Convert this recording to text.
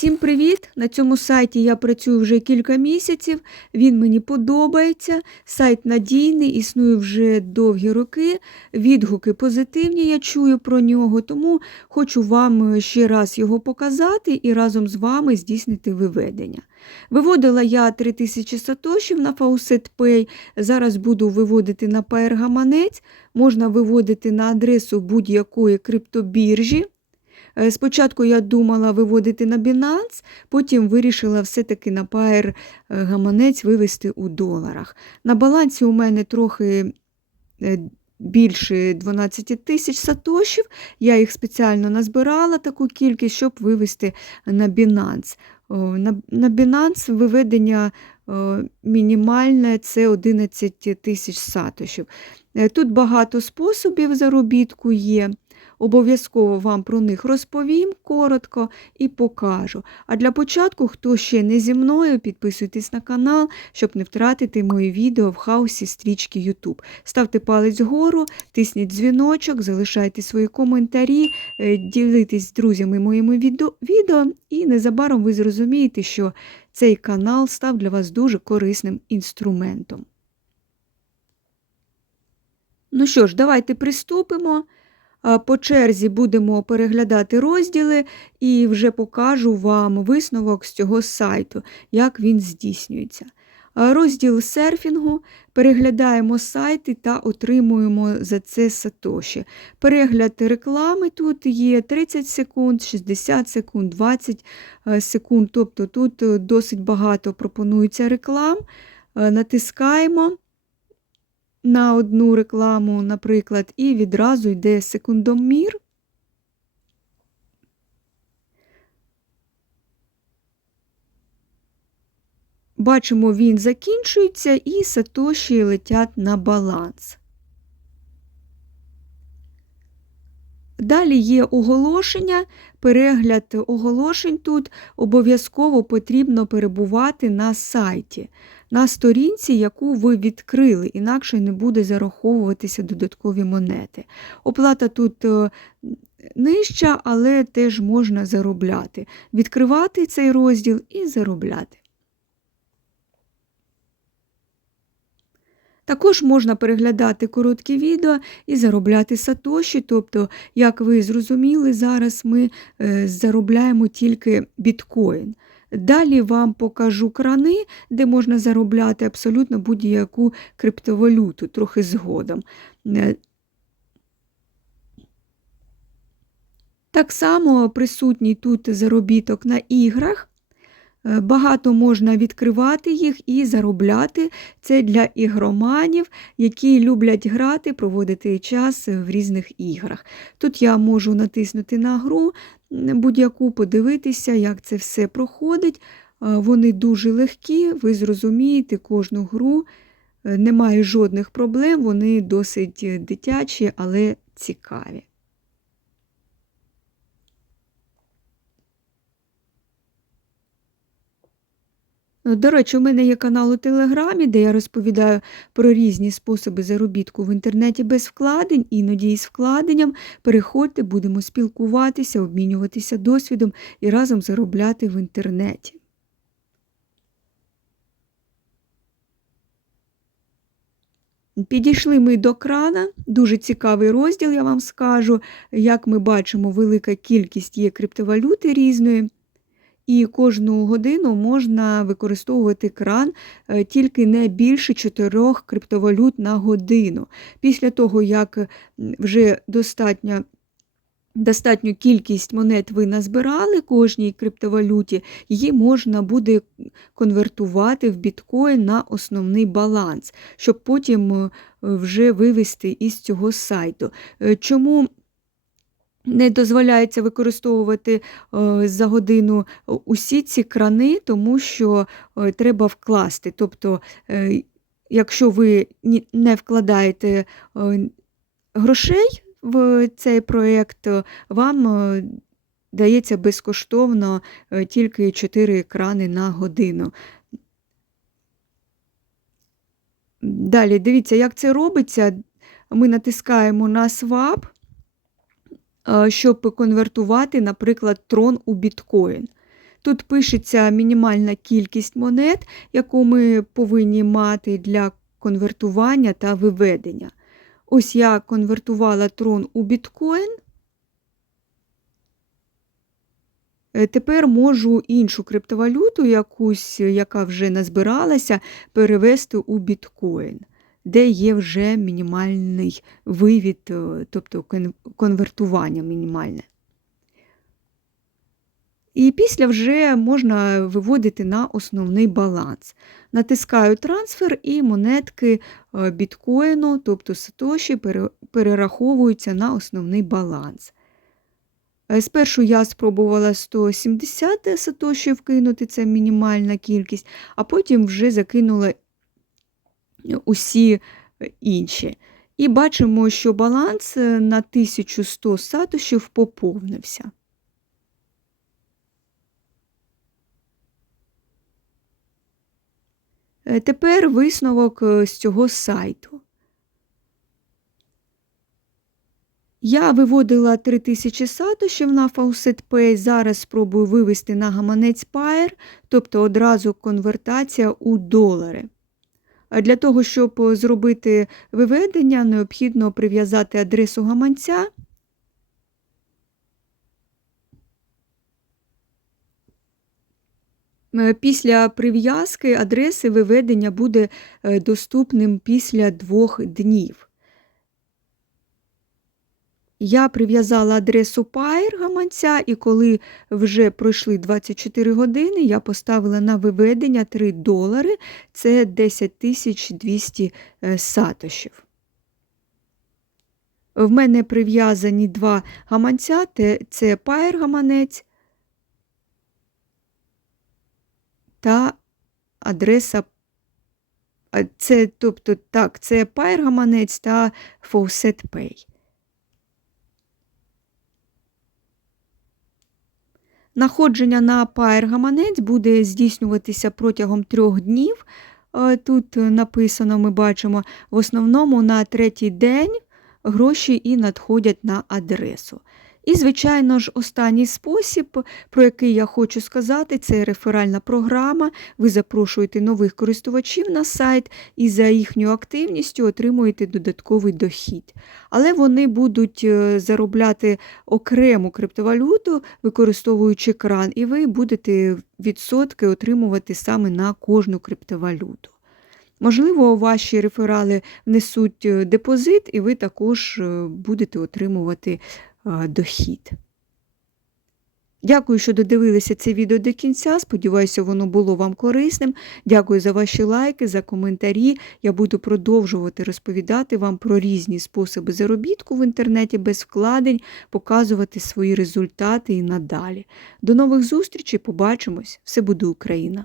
Всім привіт! На цьому сайті я працюю вже кілька місяців. Він мені подобається. Сайт надійний, існує вже довгі роки. Відгуки позитивні, я чую про нього, тому хочу вам ще раз його показати і разом з вами здійснити виведення. Виводила я 3000 сатошів на Faucet Pay. Зараз буду виводити на PR гаманець. Можна виводити на адресу будь-якої криптобіржі. Е, Спочатку я думала виводити на Binance, потім вирішила все-таки на Pair гаманець вивести у доларах. На балансі у мене трохи е, більше 12 тисяч сатошів. Я їх спеціально назбирала таку кількість, щоб вивести на Binance. На, на Binance виведення мінімальне це 11 тисяч сатошів. Е, Тут багато способів заробітку є. Обов'язково вам про них розповім коротко і покажу. А для початку, хто ще не зі мною, підписуйтесь на канал, щоб не втратити мої відео в хаосі стрічки YouTube. Ставте палець вгору, тисніть дзвіночок, залишайте свої коментарі, е, ділитесь з друзями моїми відео, відео і незабаром ви зрозумієте, що цей канал став для вас дуже корисним інструментом. Ну що ж, давайте приступимо. По черзі будемо переглядати розділи і вже покажу вам висновок з цього сайту, як він здійснюється. Розділ серфінгу. Переглядаємо сайти та отримуємо за це сатоші. Перегляд реклами тут є 30 секунд, 60 секунд, 20 секунд. Тобто тут е, досить багато пропонується реклам. Е, Натискаємо на одну рекламу, наприклад, і відразу йде секундомір. Бачимо, він закінчується і сатоші летять на баланс. Далі є оголошення, перегляд оголошень тут обов'язково потрібно перебувати на сайті, на сторінці, яку ви відкрили, інакше не буде зараховуватися додаткові монети. Оплата тут е, нижча, але теж можна заробляти. Відкривати цей розділ і заробляти. Також можна переглядати короткі відео і заробляти сатоші, тобто, як ви зрозуміли, зараз ми е, заробляємо тільки біткоін. Далі вам покажу крани, де можна заробляти абсолютно будь-яку криптовалюту, трохи згодом. Е, Так само присутній тут заробіток на іграх. Е, Багато можна відкривати їх і заробляти. Це для ігроманів, які люблять грати, проводити час в різних іграх. Тут я можу натиснути на гру будь-яку, подивитися, як це все проходить. Е, Вони дуже легкі, ви зрозумієте кожну гру, Е, немає жодних проблем, вони досить дитячі, але цікаві. До речі, у мене є канал у Телеграмі, де я розповідаю про різні способи заробітку в інтернеті без вкладень, іноді із вкладенням. Переходьте, будемо спілкуватися, обмінюватися досвідом і разом заробляти в інтернеті. Підійшли ми до крана, дуже цікавий розділ, я вам скажу. Як ми бачимо, велика кількість є криптовалюти різної. І кожну годину можна використовувати кран е, тільки не більше 4 криптовалют на годину. Після того, як вже достатньо достатню кількість монет ви назбирали кожній криптовалюті, її можна буде конвертувати в біткоін на основний баланс, щоб потім е, вже вивести із цього сайту. Е, Чому не дозволяється використовувати е, за годину усі ці крани, тому що е, треба вкласти. Тобто, е, якщо ви не вкладаєте грошей в цей проєкт, вам дається безкоштовно тільки 4 крани на годину. Далі, дивіться, як це робиться. Ми натискаємо на swap щоб конвертувати, наприклад, трон у біткоін. Тут пишеться мінімальна кількість монет, яку ми повинні мати для конвертування та виведення. Ось я конвертувала трон у біткоін. Е, Тепер можу іншу криптовалюту, якусь, яка вже назбиралася, перевести у біткоін, де є вже мінімальний вивід, е, тобто конвертування мінімальне. І після вже можна виводити на основний баланс. Натискаю трансфер і монетки е, біткоїну, тобто сатоші, перераховуються на основний баланс. Е, Спершу я спробувала 170 сатоші вкинути, це мінімальна кількість, а потім вже закинула усі е, інші. І бачимо, що баланс е, на 1100 сатошів поповнився. Е, Тепер висновок з цього сайту. Я виводила 3000 сатошів на Faucet Pay, зараз спробую вивести на гаманець Pair, тобто одразу конвертація у долари. Для того, щоб е, зробити виведення, необхідно прив'язати адресу гаманця. Е, Після прив'язки адреси виведення буде е, доступним після двох днів. Я прив'язала адресу Pair гаманця, і коли вже пройшли 24 години, я поставила на виведення 3 долари, це 10 200 е, сатошів. В мене прив'язані два гаманця, це Pair гаманець та адреса. Це, тобто, так, це Pair гаманець та Faucet Pay. Находження на паергаманець буде здійснюватися протягом трьох днів. Е, Тут написано, ми бачимо, в основному на третій день гроші і надходять на адресу. І, звичайно ж, останній спосіб, про який я хочу сказати, це реферальна програма. Ви запрошуєте нових користувачів на сайт і за їхньою активністю отримуєте додатковий дохід. Але вони будуть е, заробляти окрему криптовалюту, використовуючи кран, і ви будете відсотки отримувати саме на кожну криптовалюту. Можливо, ваші реферали внесуть е, депозит, і ви також е, будете отримувати дохід. Дякую, що додивилися це відео до кінця. Сподіваюся, воно було вам корисним. Дякую за ваші лайки, за коментарі. Я буду продовжувати розповідати вам про різні способи заробітку в інтернеті без вкладень, показувати свої результати і надалі. До нових зустрічей, побачимось! Все буде Україна!